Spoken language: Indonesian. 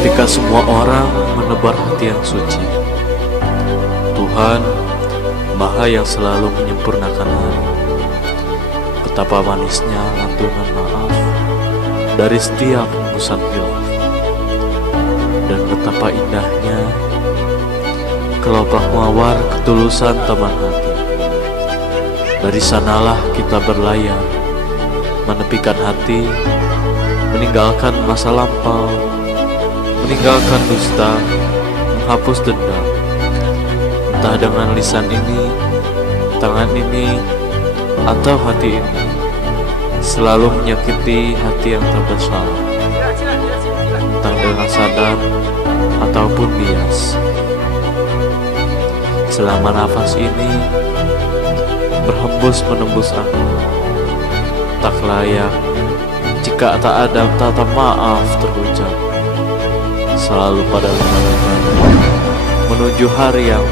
ketika semua orang menebar hati yang suci. Tuhan, Maha yang selalu menyempurnakan hari. Betapa manisnya lantunan maaf dari setiap hembusan hilaf, dan betapa indahnya kelopak mawar ketulusan teman hati. Dari sanalah kita berlayar, menepikan hati, meninggalkan masa lampau, meninggalkan dusta, menghapus dendam. Entah dengan lisan ini, tangan ini, atau hati ini, selalu menyakiti hati yang terbersalah. Entah dengan sadar ataupun bias. Selama nafas ini berhembus menembus aku, tak layak jika tak ada kata maaf terucap. Selalu pada lembaran menuju hari yang